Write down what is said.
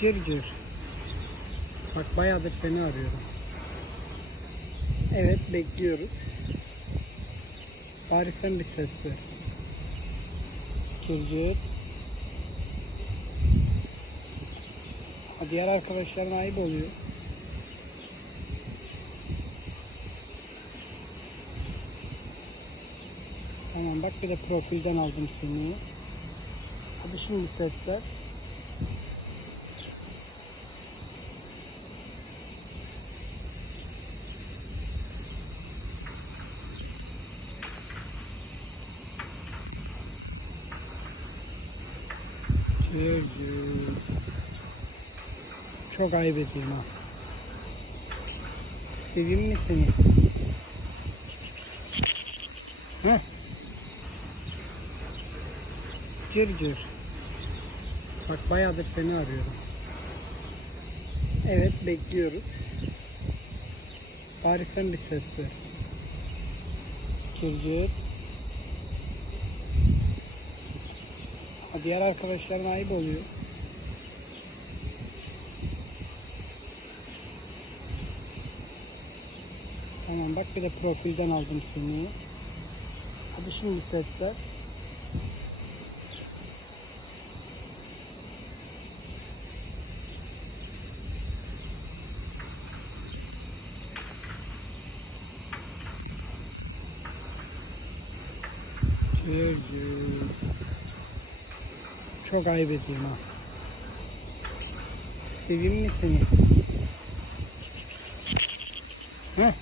Cır cır. Bak bayağıdır seni arıyorum. Evet bekliyoruz. Bari sen bir ses ver. Cır cır. Ha, Diğer arkadaşlarına ayıp oluyor. Tamam bak bir de profilden aldım seni. Hadi şimdi ses ver. Çocuk. Çok ayıp ediyorum ha. Seveyim mi seni? Heh. Cır cır. Bak bayağıdır seni arıyorum. Evet bekliyoruz. Bari sen bir ses ver. Cır cır. Diğer arkadaşlarına ayıp oluyor. Tamam bak bir de profilden aldım seni. Hadi şimdi ses ver. Çocuk. Çok ayıp ediyorum ha. Seveyim mi seni? Heh.